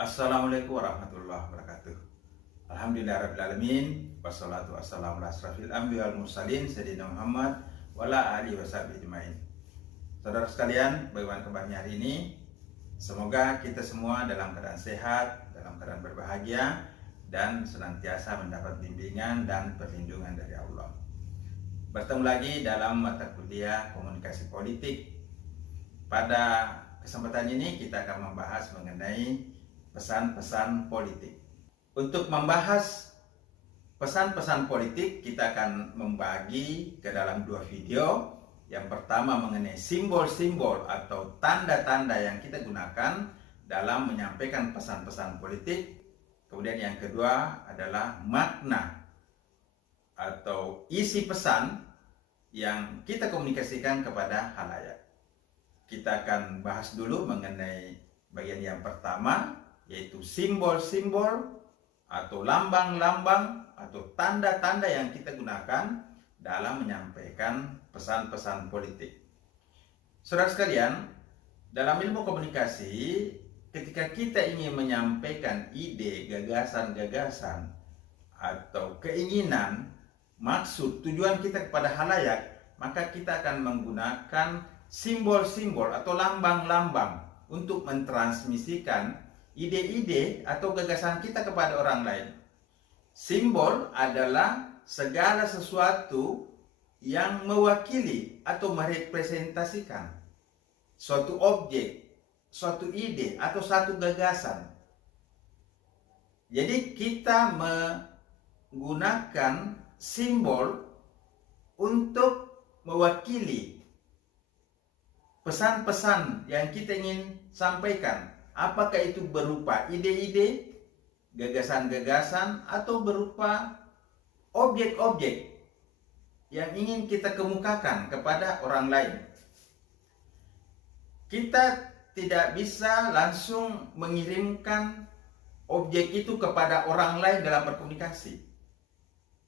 Assalamualaikum warahmatullahi wabarakatuh. Alhamdulillahirrahmanirrahim. Wassalatu wassalamu ala asrafil anbiya wal mursalin Sayyidina Muhammad wa ala alihi washabihi ajmain. Saudara sekalian, bagaimana kabarnya hari ini? Semoga kita semua dalam keadaan sehat, dalam keadaan berbahagia, dan senantiasa mendapat bimbingan dan perlindungan dari Allah. Bertemu lagi dalam mata kuliah komunikasi politik. Pada kesempatan ini kita akan membahas mengenai pesan-pesan politik. Untuk membahas pesan-pesan politik, kita akan membagi ke dalam dua video. Yang pertama mengenai simbol-simbol atau tanda-tanda yang kita gunakan dalam menyampaikan pesan-pesan politik. Kemudian yang kedua adalah makna atau isi pesan yang kita komunikasikan kepada khalayak. Kita akan bahas dulu mengenai bagian yang pertama, yaitu simbol-simbol atau lambang-lambang atau tanda-tanda yang kita gunakan dalam menyampaikan pesan-pesan politik. Saudara sekalian, dalam ilmu komunikasi, ketika kita ingin menyampaikan ide, gagasan-gagasan atau keinginan, maksud, tujuan kita kepada khalayak, maka kita akan menggunakan simbol-simbol atau lambang-lambang untuk mentransmisikan ide-ide atau gagasan kita kepada orang lain. Simbol adalah segala sesuatu yang mewakili atau merepresentasikan suatu objek, suatu ide atau satu gagasan. Jadi kita menggunakan simbol untuk mewakili pesan-pesan yang kita ingin sampaikan. Apakah itu berupa ide-ide, gagasan-gagasan, atau berupa objek-objek yang ingin kita kemukakan kepada orang lain. Kita tidak bisa langsung mengirimkan objek itu kepada orang lain dalam berkomunikasi.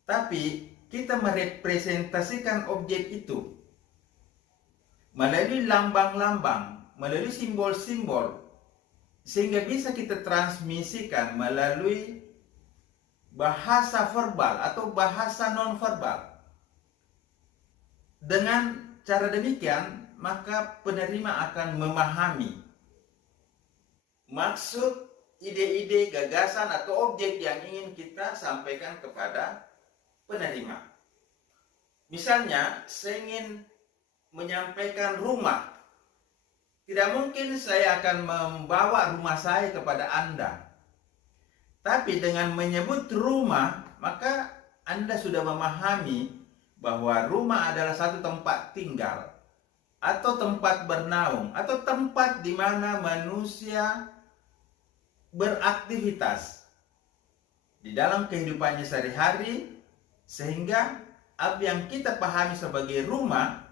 Tapi kita merepresentasikan objek itu melalui lambang-lambang, melalui simbol-simbol, sehingga bisa kita transmisikan melalui bahasa verbal atau bahasa non-verbal. Dengan cara demikian, maka penerima akan memahami maksud, ide-ide, gagasan atau objek yang ingin kita sampaikan kepada penerima. Misalnya, saya ingin menyampaikan rumah. Tidak mungkin saya akan membawa rumah saya kepada Anda. Tapi dengan menyebut rumah, maka Anda sudah memahami bahwa rumah adalah satu tempat tinggal, atau tempat bernaung, atau tempat di mana manusia beraktivitas di dalam kehidupannya sehari-hari, sehingga apa yang kita pahami sebagai rumah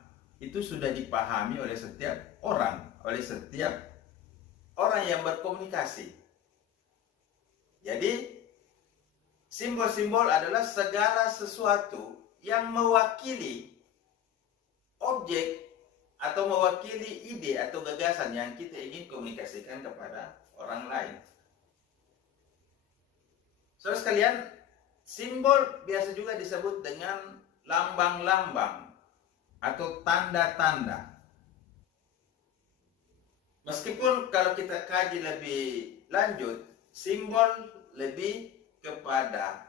itu sudah dipahami oleh setiap orang, oleh setiap orang yang berkomunikasi. Jadi simbol-simbol adalah segala sesuatu yang mewakili objek atau mewakili ide atau gagasan yang kita ingin komunikasikan kepada orang lain. Saudara sekalian, simbol biasa juga disebut dengan lambang-lambang atau tanda-tanda. Meskipun kalau kita kaji lebih lanjut, simbol lebih kepada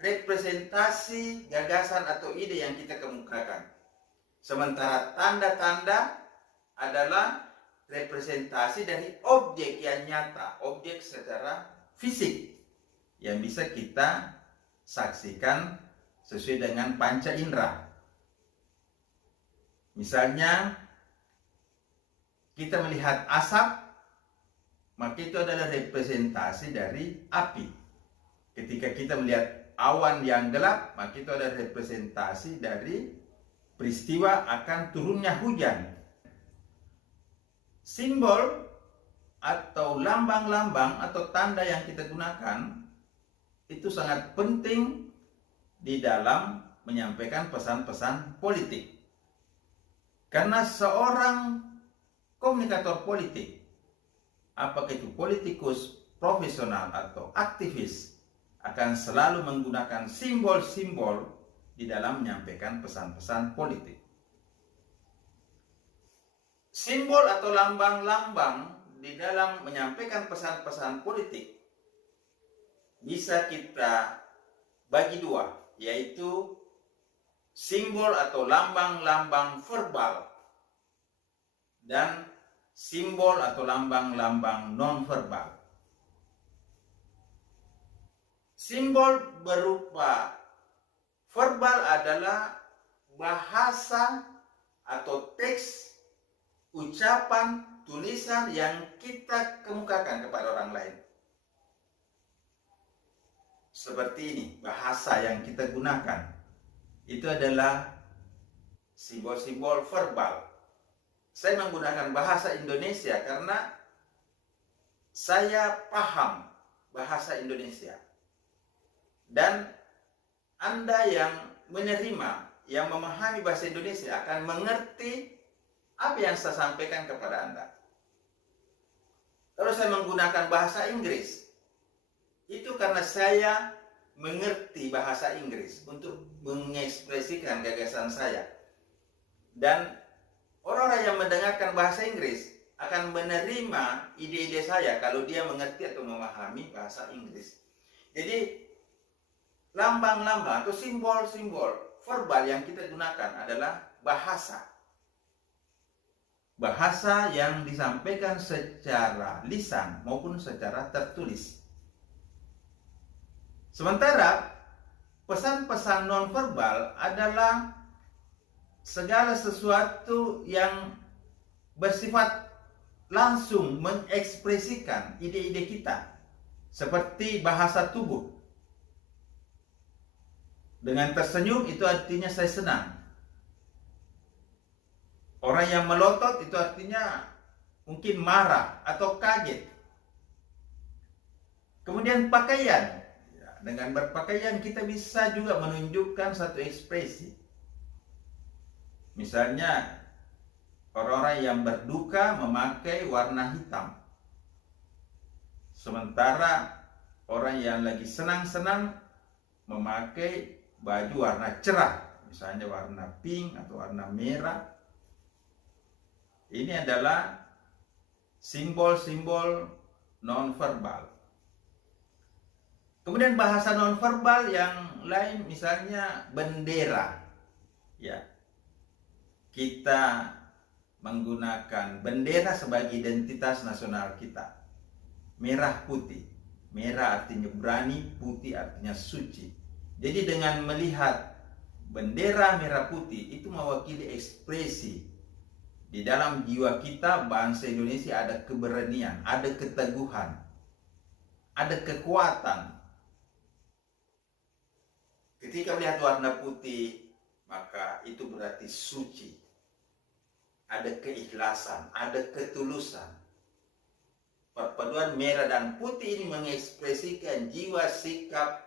representasi gagasan atau ide yang kita kemukakan. Sementara tanda-tanda adalah representasi dari objek yang nyata, objek secara fisik yang bisa kita saksikan sesuai dengan panca indera. Misalnya, kita melihat asap, maka itu adalah representasi dari api. Ketika kita melihat awan yang gelap, maka itu adalah representasi dari peristiwa akan turunnya hujan. Simbol atau lambang-lambang atau tanda yang kita gunakan itu sangat penting di dalam menyampaikan pesan-pesan politik. Karena seorang komunikator politik, apakah itu politikus, profesional atau aktivis akan selalu menggunakan simbol-simbol di dalam menyampaikan pesan-pesan politik. Simbol atau lambang-lambang di dalam menyampaikan pesan-pesan politik bisa kita bagi dua, yaitu simbol atau lambang-lambang verbal dan simbol atau lambang-lambang non-verbal. Simbol berupa verbal adalah bahasa atau teks, ucapan, tulisan yang kita kemukakan kepada orang lain. Seperti ini, bahasa yang kita gunakan. Itu adalah simbol-simbol verbal. Saya menggunakan bahasa Indonesia karena saya paham bahasa Indonesia. Dan Anda yang menerima, yang memahami bahasa Indonesia akan mengerti apa yang saya sampaikan kepada Anda. Kalau saya menggunakan bahasa Inggris, itu karena saya mengerti bahasa Inggris untuk mengekspresikan gagasan saya. Dan orang-orang yang mendengarkan bahasa Inggris akan menerima ide-ide saya kalau dia mengerti atau memahami bahasa Inggris. Jadi lambang-lambang atau simbol-simbol verbal yang kita gunakan adalah bahasa. Bahasa yang disampaikan secara lisan maupun secara tertulis. Sementara pesan-pesan non-verbal adalah segala sesuatu yang bersifat langsung mengekspresikan ide-ide kita. Seperti bahasa tubuh. Dengan tersenyum itu artinya saya senang. Orang yang melotot itu artinya mungkin marah atau kaget. Kemudian pakaian. Dengan berpakaian kita bisa juga menunjukkan satu ekspresi. Misalnya orang-orang yang berduka memakai warna hitam. Sementara orang yang lagi senang-senang memakai baju warna cerah, misalnya warna pink atau warna merah. Ini adalah simbol-simbol non-verbal. Kemudian bahasa non-verbal yang lain misalnya bendera. Ya. Kita menggunakan bendera sebagai identitas nasional kita. Merah putih. Merah artinya berani, putih artinya suci. Jadi dengan melihat bendera merah putih itu mewakili ekspresi di dalam jiwa kita bangsa Indonesia ada keberanian, ada keteguhan, ada kekuatan. Ketika melihat warna putih, maka itu berarti suci. Ada keikhlasan, ada ketulusan. Perpaduan merah dan putih ini mengekspresikan jiwa, sikap,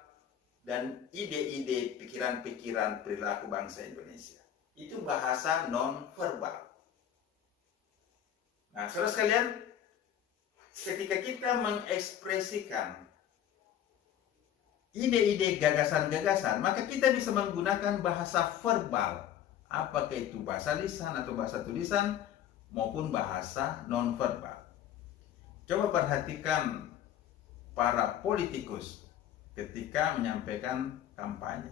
dan ide-ide, pikiran-pikiran, perilaku bangsa Indonesia. Itu bahasa non-verbal. Nah, saudara sekalian, ketika kita mengekspresikan ide-ide, gagasan-gagasan, maka kita bisa menggunakan bahasa verbal. Apakah itu bahasa lisan atau bahasa tulisan maupun bahasa non-verbal. Coba perhatikan para politikus ketika menyampaikan kampanye.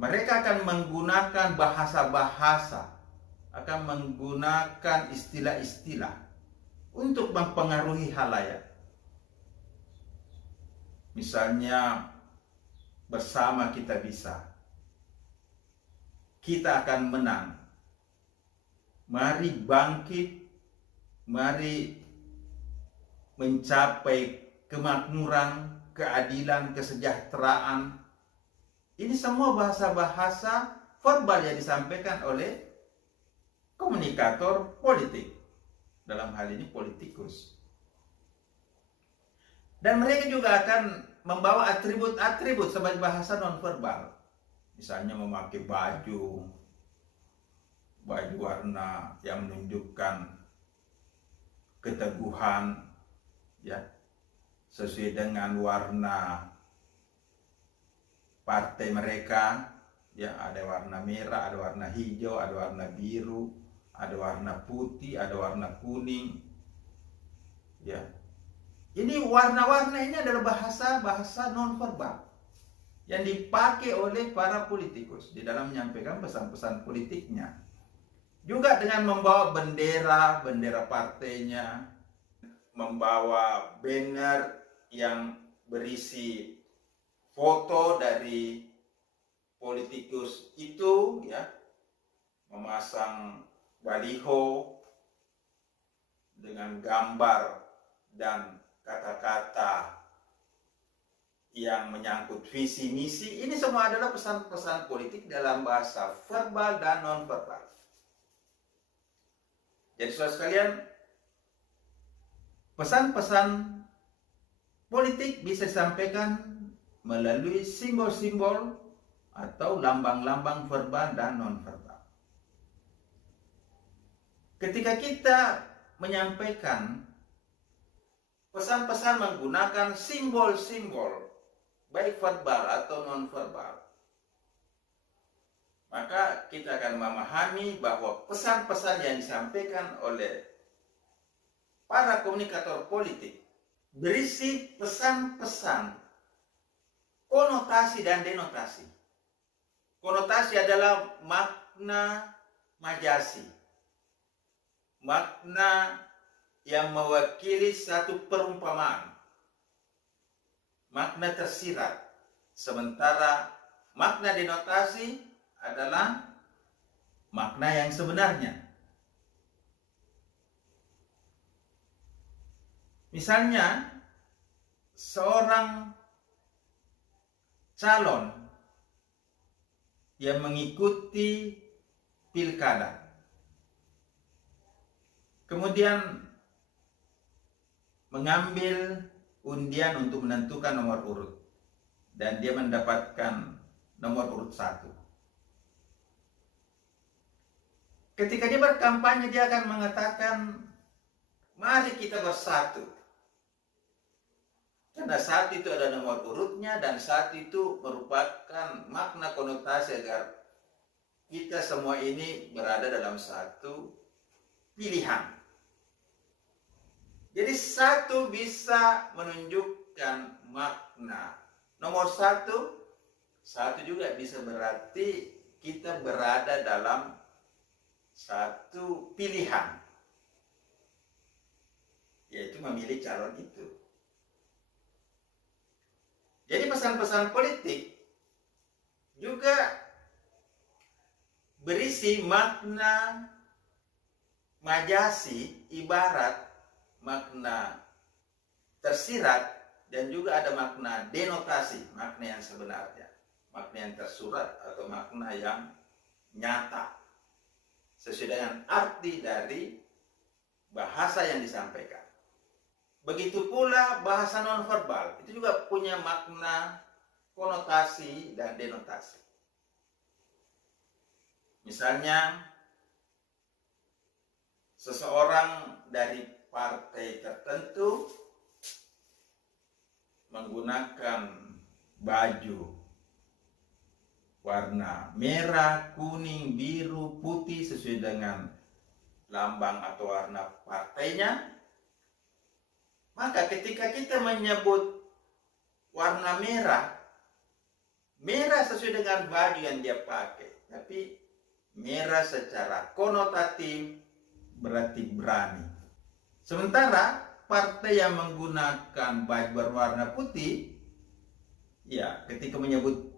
Mereka akan menggunakan bahasa-bahasa, akan menggunakan istilah-istilah untuk mempengaruhi halayak. Misalnya, bersama kita bisa. Kita akan menang. Mari bangkit, mari mencapai kemakmuran, keadilan, kesejahteraan. Ini semua bahasa-bahasa verbal yang disampaikan oleh komunikator politik. Dalam hal ini politikus. Dan mereka juga akan membawa atribut-atribut sebagai bahasa non-verbal. Misalnya memakai baju warna yang menunjukkan keteguhan, ya, sesuai dengan warna partai mereka. Ya, ada warna merah, ada warna hijau, ada warna biru, ada warna putih, ada warna kuning. Ya, ini warna-warna ini adalah bahasa nonverbal yang dipakai oleh para politikus di dalam menyampaikan pesan-pesan politiknya. Juga dengan membawa bendera partainya, membawa banner yang berisi foto dari politikus itu, ya, memasang baliho dengan gambar dan kata-kata yang menyangkut visi misi. Ini semua adalah pesan-pesan politik dalam bahasa verbal dan non-verbal. Jadi saudara sekalian, pesan-pesan politik bisa disampaikan melalui simbol-simbol atau lambang-lambang verbal dan non-verbal. Ketika kita menyampaikan pesan-pesan menggunakan simbol-simbol, baik verbal atau non-verbal, maka kita akan memahami bahwa pesan-pesan yang disampaikan oleh para komunikator politik berisi pesan-pesan konotasi dan denotasi. Konotasi adalah makna majasi, makna yang mewakili satu perumpamaan, makna tersirat. Sementara makna denotasi adalah makna yang sebenarnya. Misalnya, seorang calon yang mengikuti pilkada, kemudian mengambil undian untuk menentukan nomor urut, dan dia mendapatkan nomor urut 1. Ketika dia berkampanye, dia akan mengatakan, mari kita bersatu. Karena 1 itu ada nomor urutnya, dan 1 itu merupakan makna konotasi agar kita semua ini berada dalam satu pilihan. Jadi 1 bisa menunjukkan makna. Nomor 1 juga bisa berarti kita berada dalam satu pilihan, yaitu memilih calon itu. Jadi pesan-pesan politik juga berisi makna majasi, ibarat, makna tersirat, dan juga ada makna denotasi, makna yang sebenarnya, makna yang tersurat atau makna yang nyata, sesuai dengan arti dari bahasa yang disampaikan. Begitu pula bahasa nonverbal, itu juga punya makna konotasi dan denotasi. Misalnya, seseorang dari partai tertentu menggunakan baju warna merah, kuning, biru, putih sesuai dengan lambang atau warna partainya. Maka ketika kita menyebut warna merah, merah sesuai dengan baju yang dia pakai, tapi merah secara konotatif berarti berani. Sementara partai yang menggunakan baju berwarna putih, ya, ketika menyebut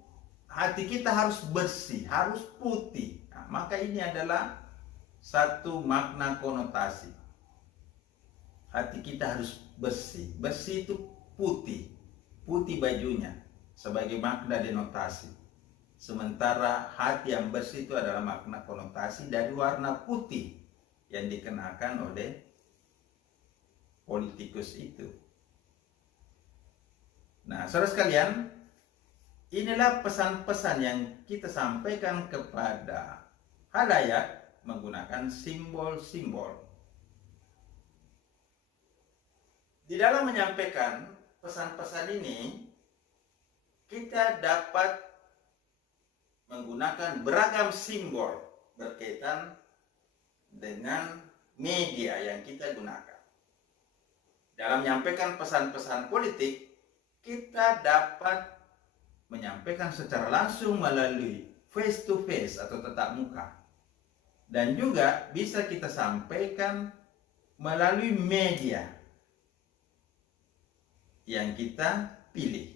hati kita harus bersih, harus putih. Nah, maka ini adalah satu makna konotasi. Hati kita harus bersih. Bersih itu putih. Putih bajunya sebagai makna denotasi. Sementara hati yang bersih itu adalah makna konotasi dari warna putih yang dikenakan oleh politikus itu. Nah, saudara sekalian, inilah pesan-pesan yang kita sampaikan kepada halayak menggunakan simbol-simbol. Di dalam menyampaikan pesan-pesan ini kita dapat menggunakan beragam simbol berkaitan dengan media yang kita gunakan. Dalam menyampaikan pesan-pesan politik, kita dapat menyampaikan secara langsung melalui face to face atau tatap muka. Dan juga bisa kita sampaikan melalui media yang kita pilih.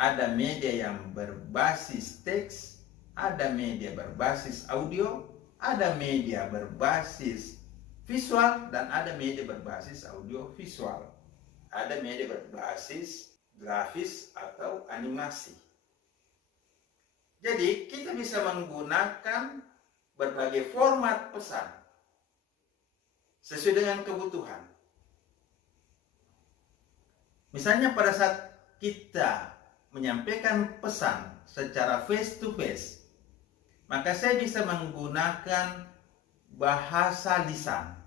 Ada media yang berbasis teks, ada media berbasis audio, ada media berbasis visual, dan ada media berbasis audio visual. Ada media berbasis grafis atau animasi. Jadi kita bisa menggunakan berbagai format pesan sesuai dengan kebutuhan. Misalnya pada saat kita menyampaikan pesan secara face to face, maka saya bisa menggunakan bahasa lisan.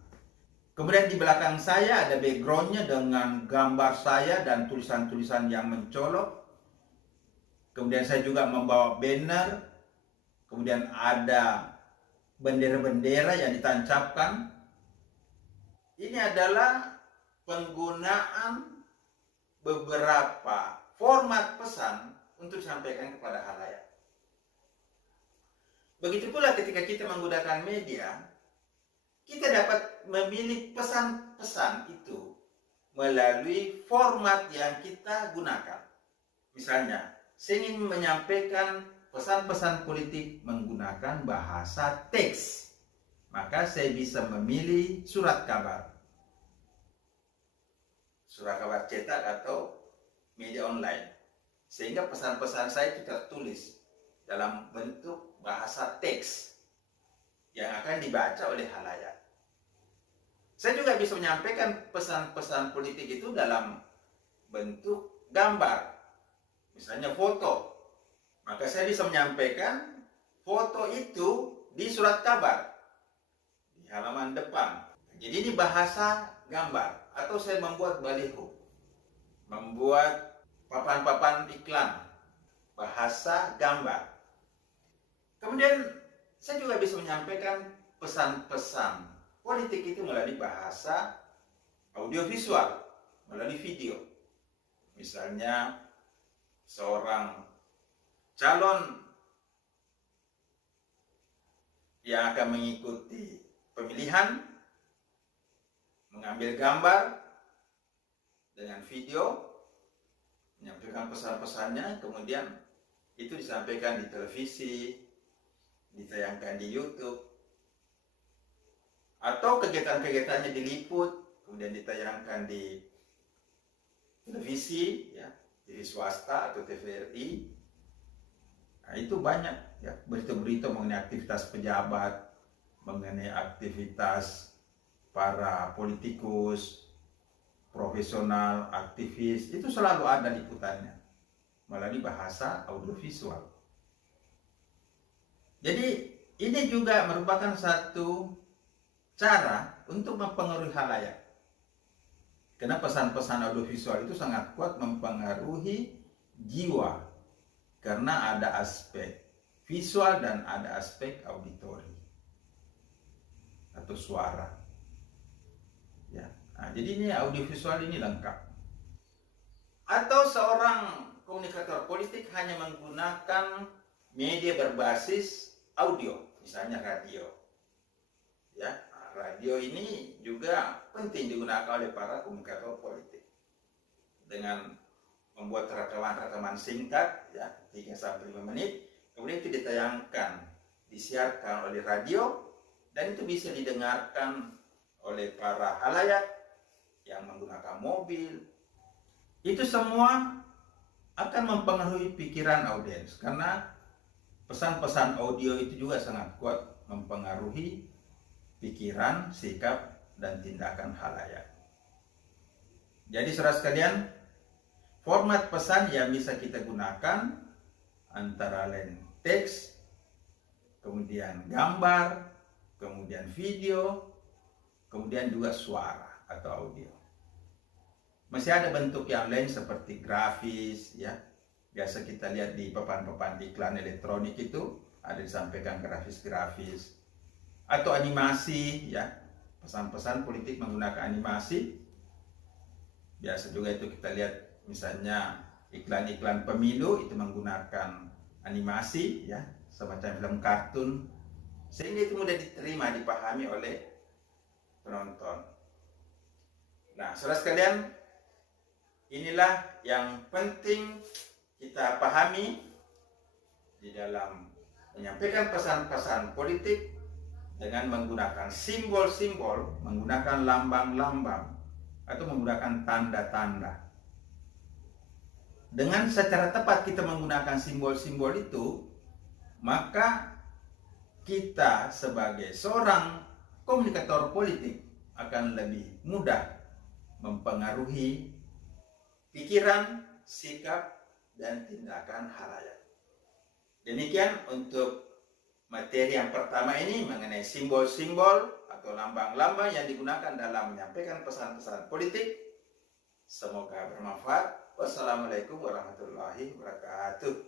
Kemudian di belakang saya ada backgroundnya dengan gambar saya dan tulisan-tulisan yang mencolok. Kemudian saya juga membawa banner. Kemudian ada bendera-bendera yang ditancapkan. Ini adalah penggunaan beberapa format pesan untuk disampaikan kepada khalayak. Begitu pula ketika kita menggunakan media, kita dapat memilih pesan-pesan itu melalui format yang kita gunakan. Misalnya, saya ingin menyampaikan pesan-pesan politik menggunakan bahasa teks, maka saya bisa memilih surat kabar cetak atau media online, sehingga pesan-pesan saya itu tertulis dalam bentuk bahasa teks yang akan dibaca oleh khalayak. Saya juga bisa menyampaikan pesan-pesan politik itu dalam bentuk gambar, misalnya foto. Maka saya bisa menyampaikan foto itu di surat kabar, di halaman depan. Jadi ini bahasa gambar. Atau saya membuat baliho, membuat papan-papan iklan, bahasa gambar. Kemudian saya juga bisa menyampaikan pesan-pesan politik itu melalui bahasa audiovisual, melalui video. Misalnya seorang calon yang akan mengikuti pemilihan mengambil gambar dengan video, menyampaikan pesan-pesannya, kemudian itu disampaikan di televisi, ditayangkan di YouTube, atau kegiatan-kegiatannya diliput, kemudian ditayangkan di televisi, ya, TV swasta atau TVRI. Nah, itu banyak ya berita-berita mengenai aktivitas pejabat, mengenai aktivitas para politikus, profesional, aktivis, itu selalu ada liputannya melalui bahasa audiovisual. Jadi ini juga merupakan satu cara untuk mempengaruhi khalayak. Karena pesan-pesan audiovisual itu sangat kuat mempengaruhi jiwa. Karena ada aspek visual dan ada aspek auditori atau suara. Ya. Nah, jadi ini audiovisual ini lengkap. Atau seorang komunikator politik hanya menggunakan media berbasis audio, misalnya radio. Ya, radio ini juga penting digunakan oleh para komunikator politik. Dengan membuat rekaman-rekaman singkat, ya, 3-5 menit, kemudian itu ditayangkan, disiarkan oleh radio, dan itu bisa didengarkan oleh para khalayak yang menggunakan mobil. Itu semua akan mempengaruhi pikiran audiens, karena pesan-pesan audio itu juga sangat kuat mempengaruhi pikiran, sikap, dan tindakan khalayak. Jadi saudara sekalian, format pesan yang bisa kita gunakan antara lain teks, kemudian gambar, kemudian video, kemudian juga suara atau audio. Masih ada bentuk yang lain seperti grafis, ya. Biasa kita lihat di papan-papan iklan elektronik itu ada disampaikan grafis-grafis atau animasi, ya. Pesan-pesan politik menggunakan animasi. Biasa juga itu kita lihat misalnya iklan-iklan pemilu itu menggunakan animasi, ya, semacam film kartun, sehingga itu mudah diterima, dipahami oleh penonton. Nah, saudara sekalian, inilah yang penting kita pahami di dalam menyampaikan pesan-pesan politik dengan menggunakan simbol-simbol, menggunakan lambang-lambang, atau menggunakan tanda-tanda. Dengan secara tepat kita menggunakan simbol-simbol itu, maka kita sebagai seorang komunikator politik akan lebih mudah mempengaruhi pikiran, sikap, dan tindakan halayak. Demikian untuk materi yang pertama ini mengenai simbol-simbol atau lambang-lambang yang digunakan dalam menyampaikan pesan-pesan politik. Semoga bermanfaat. Wassalamualaikum warahmatullahi wabarakatuh.